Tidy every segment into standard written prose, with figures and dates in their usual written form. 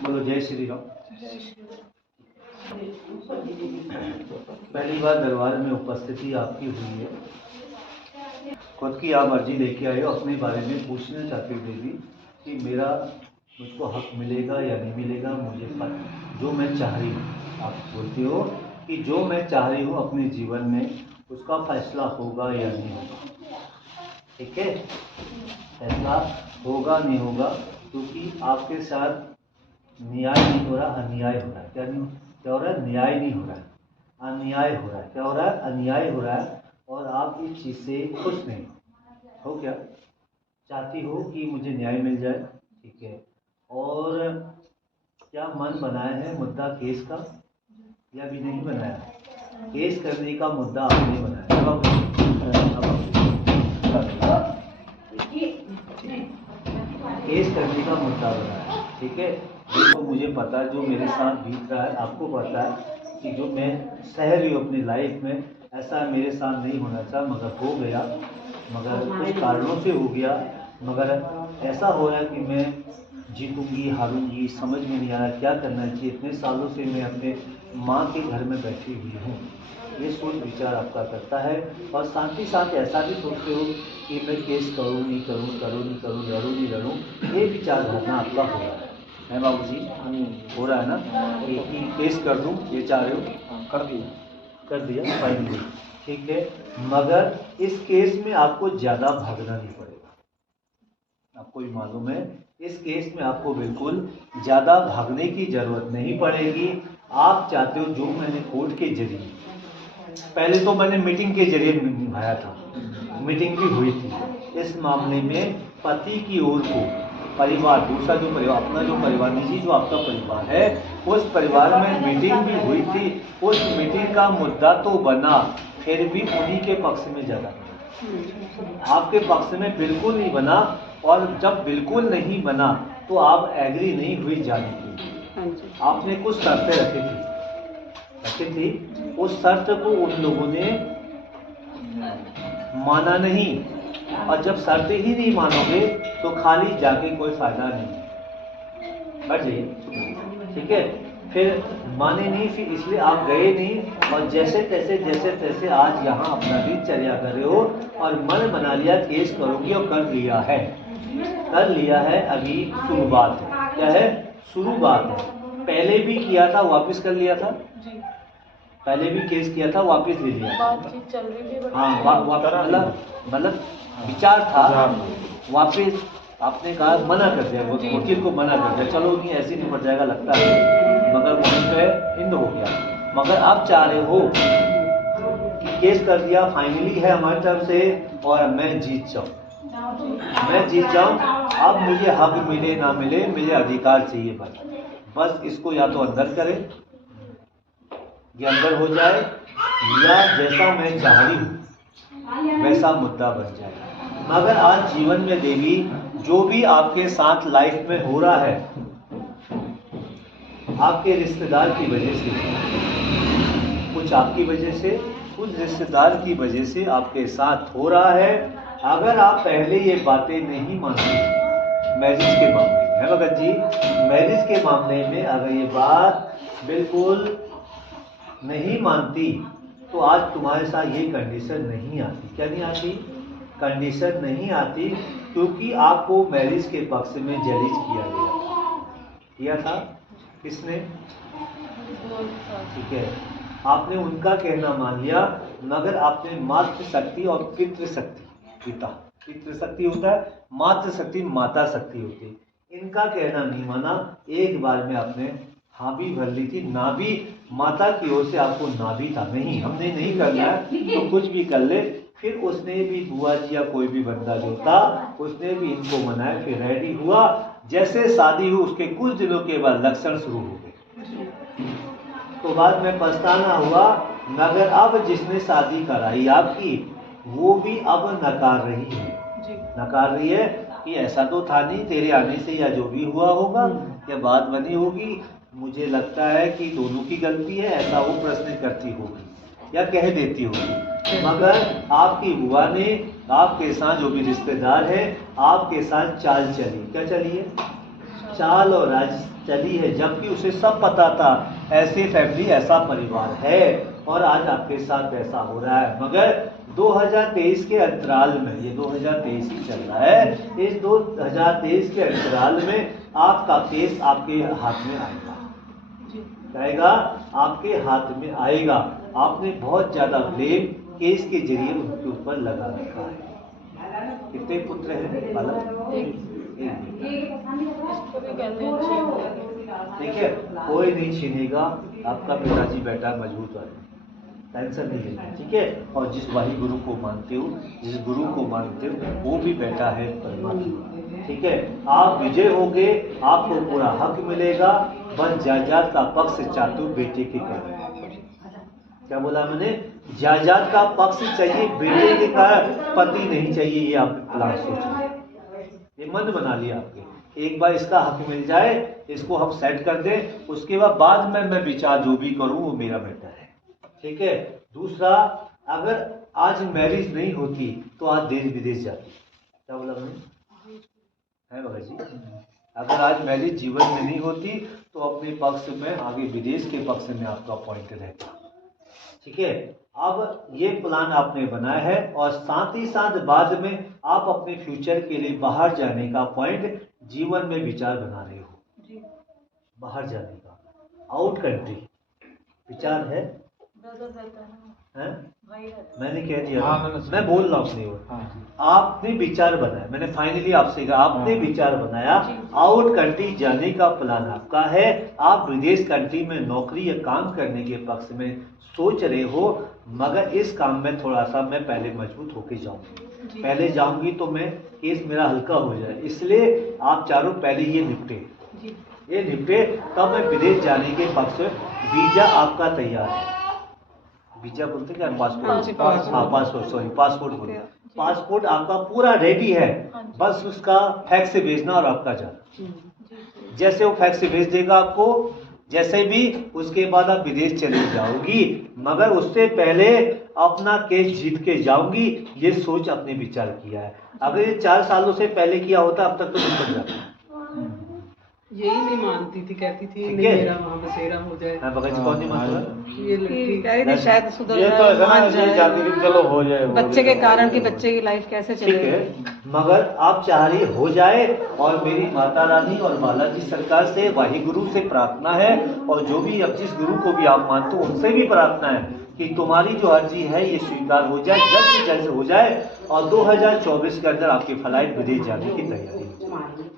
बोलो जय श्री राम। पहली बार दरबार में उपस्थिति आपकी हुई है, खुद की आप अर्जी लेके आए हो, अपने बारे में पूछना चाहते हो देवी कि मुझको हक मिलेगा या नहीं मिलेगा, मुझे जो मैं चाह रही हूँ। आप बोलते हो कि जो मैं चाह रही हूँ अपने जीवन में उसका फैसला होगा या नहीं होगा। ठीक है, फैसला होगा नहीं होगा, क्योंकि आपके साथ न्याय नहीं हो रहा, अन्याय हो रहा है। क्या हो रहा है? न्याय नहीं हो रहा है, अन्याय हो रहा है। क्या हो रहा है? अन्याय हो रहा है। और आप इस चीज़ से खुश नहीं हो क्या? चाहती हो कि मुझे न्याय मिल जाए, ठीक है। और क्या मन बनाया है मुद्दा केस का या भी नहीं बनाया? केस करने का मुद्दा आपने बनाया। केस करने का मुद्दा बनाया, ठीक है। देखो मुझे पता है जो मेरे साथ बीत रहा है, आपको पता है कि जो मैं सह रही हूँ अपनी लाइफ में, ऐसा मेरे साथ नहीं होना था, मगर हो गया, मगर कुछ कारणों से हो गया। मगर ऐसा हो रहा है कि मैं जीतूंगी हारूंगी, समझ में नहीं आ रहा क्या करना चाहिए। इतने सालों से मैं अपने माँ के घर में बैठी हुई हूँ, ये सोच विचार आपका करता है। और साथ ही साथ ऐसा भी सोचते हो कि मैं केस करूँ नहीं करूँ, करूँ नहीं करूँ, लड़ूँ नहीं लड़ूँ, ये विचारधारणा आपका हो रहा है बाबू जी? हो रहा है ना कि केस कर दूँ, ये चाह रहे हो? कर दिया फाइनली, ठीक है। मगर इस केस में आपको ज़्यादा भागना नहीं पड़ेगा, आपको भी मालूम है। इस केस में आपको बिल्कुल ज़्यादा भागने की ज़रूरत नहीं पड़ेगी। आप चाहते हो जो मैंने कोर्ट के जरिए, पहले तो मैंने मीटिंग के जरिए निभाया था, मीटिंग भी हुई थी इस मामले में। पति की ओर को परिवार, दूसरा जो परिवार, अपना जो परिवार, निजी जो आपका परिवार है, उस परिवार में मीटिंग भी हुई थी। उस मीटिंग का मुद्दा तो बना, फिर भी उन्हीं के पक्ष में ज़्यादा बना, आपके पक्ष में बिल्कुल नहीं बना। और जब बिल्कुल नहीं बना तो आप एग्री नहीं हुई जाने की, आपने कुछ शर्तें रखी थी। उस शर्त को उन लोगों ने माना नहीं, और जब शर्तें ही नहीं मानोगे तो खाली जाके कोई फायदा नहीं। बैठ जाइए, ठीक है। फिर माने नहीं, फिर इसलिए आप गए नहीं, और जैसे तैसे आज यहाँ अपना दिनचर्या कर रहे हो, और मन बना लिया केस करोगे, और कर लिया है। अभी शुरुआत है, क्या है? शुरुआत है। पहले भी किया था, वापस कर लिया था। पहले भी केस किया था, वापस ले लिया। बातचीत चल रही थी, हाँ, मतलब विचार था, वापस आपने कहा, मना कर दिया, वकील को मना कर दिया, चलो नहीं ऐसे निपट जाएगा लगता है, मगर वहीं पे हिंद हो गया। मगर आप चाह रहे हो कि केस कर दिया, फाइनली है हमारी तरफ से, और मैं जीत जाऊँ। अब मुझे हक मिले ना मिले, मुझे अधिकार चाहिए बस इसको या तो अंदर करें, ये अंदर हो जाए, या जैसा मैं चाह रही हूँ वैसा मुद्दा बन जाए। मगर आज जीवन में देवी जो भी आपके साथ लाइफ में हो रहा है, आपके रिश्तेदार की वजह से, कुछ आपकी वजह से, कुछ रिश्तेदार की वजह से आपके साथ हो रहा है। अगर आप पहले ये बातें नहीं मानते, मैरिज के मामले में है भगत जी, मैरिज के मामले में अगर ये बात बिल्कुल नहीं मानती, तो आज तुम्हारे साथ ये कंडीशन नहीं आती। क्या नहीं आती? कंडीशन नहीं आती, क्योंकि आपको मैरिज के पक्ष में जलीज किया था। किसने? ठीक है, आपने उनका कहना मान लिया, मगर आपने मातृशक्ति और पितृशक्ति, पितृशक्ति होता है, मातृशक्ति माता शक्ति होती है, इनका कहना नहीं माना। एक बार में आपने हाँ भी भर ली थी, ना भी माता की ओर से आपको ना भी था, नहीं हमने नहीं करना है तो कुछ भी कर ले। फिर उसने भी बुआ जी या कोई भी बंदा जो था, उसने भी इनको मनाया, फिर रेडी हुआ। जैसे शादी हुई उसके कुछ दिनों के बाद लक्षण शुरू हो गए, तो बाद में पछताना हुआ। मगर अब जिसने शादी कराई आपकी, वो भी अब नकार रही है कि ऐसा तो था नहीं, तेरे आने से या जो भी हुआ होगा या बात बनी होगी, मुझे लगता है कि दोनों की गलती है, ऐसा वो प्रश्न करती होगी या कह देती होगी। मगर आपकी बुआ ने आपके साथ जो भी रिश्तेदार है आपके साथ चाल चली, क्या चली है? चाल और राज चली है, जबकि उसे सब पता था ऐसी फैमिली ऐसा परिवार है और आज आपके साथ ऐसा हो रहा है। मगर 2023 के अंतराल में, ये 2023 ही चल रहा है, इस 2023 के अंतराल में आपका केस आपके हाथ में आएगा, आएगा आपके हाथ में आएगा। आपने बहुत ज्यादा ब्लेम केस के जरिए उनके ऊपर लगा रखा है। कितने पुत्र हैं बालक? ठीक है, कोई नहीं छीनेगा, आपका पिताजी बैठा मजबूत वाले, टेंशन नहीं लेना, ठीक है। और जिस वाही गुरु को मानते हो, जिस गुरु को मानते हो, वो भी बैठा है परमात्मा, ठीक है। आप विजय होगे, आपको पूरा हक मिलेगा। बस जायदाद का पक्ष चाहते हो बेटे के कारण, क्या बोला मैंने? जायदाद का पक्ष चाहिए बेटे के कारण, पति नहीं चाहिए, ये आप प्लान सोचिए, ये मन बना लिया आपके। एक बार इसका हक मिल जाए, इसको हम सेट कर दें, उसके बाद में मैं विचार जो भी करूं वो मेरा बेटा है, ठीक है। दूसरा, अगर आज मैरिज नहीं होती तो आज देश विदेश जाती, क्या बोला मैंने? है भगत जी, अगर आज मैरिज जीवन में नहीं होती तो अपने पक्ष में आगे विदेश के पक्ष में आपका पॉइंट रहता, ठीक है। अब ये प्लान आपने बनाया है और साथ ही साथ बाद में आप अपने फ्यूचर के लिए बाहर जाने का पॉइंट जीवन में विचार बना रहे हो, बाहर जाने का, आउट कंट्री विचार है? मैंने कह दिया, मैं बोल रहा हूँ अपनी ओर। आपने विचार बनाया, मैंने फाइनली आपसे कहा, आपने विचार बनाया, आउट कंट्री जाने का प्लान आपका है। आप विदेश कंट्री में नौकरी या काम करने के पक्ष में सोच रहे हो, मगर इस काम में थोड़ा सा मैं पहले मजबूत होके जाऊंगी, पहले जाऊंगी तो मैं केस मेरा हल्का हो जाए, इसलिए आप चारों पहले ये निपटे, तब मैं विदेश जाने के पक्ष में। वीजा आपका तैयार है, वीजा बोलते क्या? पासपोर्ट, हाँ पासपोर्ट, सॉरी पासपोर्ट बोलते हैं। पासपोर्ट आपका पूरा रेडी है, बस उसका फैक्स से भेजना और आपका जाना। जैसे वो फैक्स से भेज देगा आपको, जैसे भी, उसके बाद आप विदेश चले जाओगी, मगर उससे पहले अपना केस जीत के जाऊंगी, ये सोच अपने विचार किया है। अगर ये 4 सालों से पहले किया होता अब तक तो निपट जाता। यही नहीं मानती थी, कहती थी नहीं मेरा वहाँ बसेरा हो जाए। हाँ, बगैर कौन नहीं मानता? ये लड़की कह रही थी शायद सुधर ये तो ऐसा ना, ये चाहती थी चलो हो जाए, बच्चे के कारण कि बच्चे की लाइफ कैसे ठीक चले। है, मगर आप चाह रही हो जाए, और मेरी माता रानी और बालाजी सरकार से, वाही गुरु से प्रार्थना है, और जो भी अब जिस गुरु को भी आप मानते हो उनसे भी प्रार्थना है कि तुम्हारी जो अर्जी है ये स्वीकार हो जाए, जल्द से जल्द हो जाए, और 2024 के अंदर आपकी फ्लाइट विदेश जाने की तैयारी हो जाए।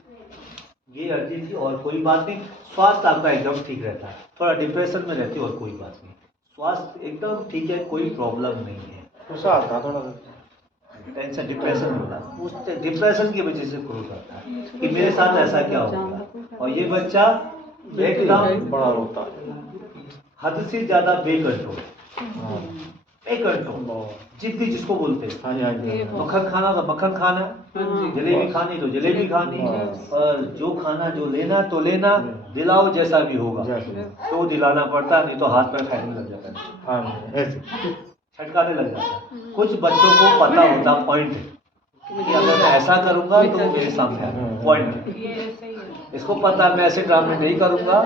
ये अर्जी थी और कोई बात नहीं। स्वास्थ्य आपका एकदम ठीक रहता है, थोड़ा डिप्रेशन में रहती है और कोई बात नहीं, स्वास्थ्य एकदम ठीक है, कोई प्रॉब्लम नहीं है। गुस्सा आता थोड़ा, टेंशन डिप्रेशन होता है, उस डिप्रेशन की वजह से क्रोध आता है कि मेरे साथ ऐसा क्या हो गया। और ये बच्चा एकदम बड़ा रोता है, हद से ज्यादा बेकंट्रोल, जिद्दी जिसको बोलते हैं। हाँ जी, हाँ जी, मक्खन खाना तो मक्खन खाना, जलेबी खानी तो जलेबी खानी, और जो खाना जो लेना तो लेना, दिलाओ जैसा भी होगा तो दिलाना पड़ता, नहीं तो हाथ पैर फैलने लग जाता है, हाँ ऐसे छटकाने लग जाता है। कुछ बच्चों को पता होता पॉइंट कि अगर मैं ऐसा करूंगा तो मेरे सामने आएगा पॉइंट, इसको पता मैं ऐसे ड्रामे नहीं करूंगा,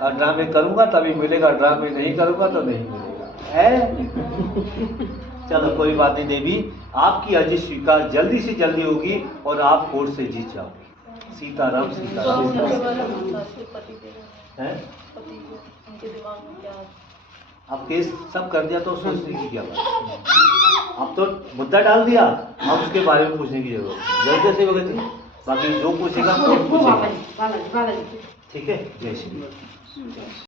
और ड्रामे करूंगा तभी मिलेगा, ड्रामे नहीं करूंगा तो नहीं मिलेगा है। चलो कोई बात नहीं देवी, आपकी अर्जी स्वीकार जल्दी से जल्दी होगी और आप कोर्ट से जीत जाओगे। सीताराम सीताराम है। अब केस सब कर दिया तो सोचने की क्या बात, अब तो मुद्दा डाल दिया, अब उसके बारे में पूछने की जरूरत नहीं, जल्दी से वगैरह, बाकी जो पूछेगा कोर्ट पूछेगा, ठीक है। जय श्री